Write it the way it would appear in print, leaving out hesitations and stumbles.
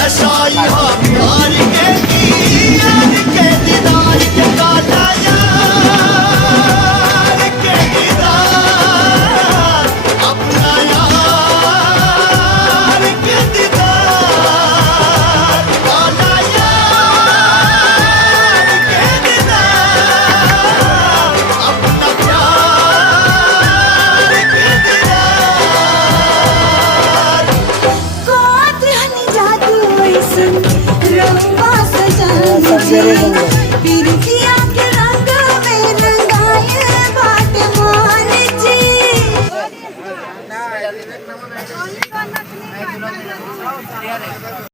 नशाई हो प्यार के यार के दीदार के काला यार के दीदार अपना यार के दीदार काला यार के दीदार अपना प्यार के दीदार कोत हनी जादू ऐसन रंगवा सजन जी पिरतिया के रंग में रंगाए बाट मान जी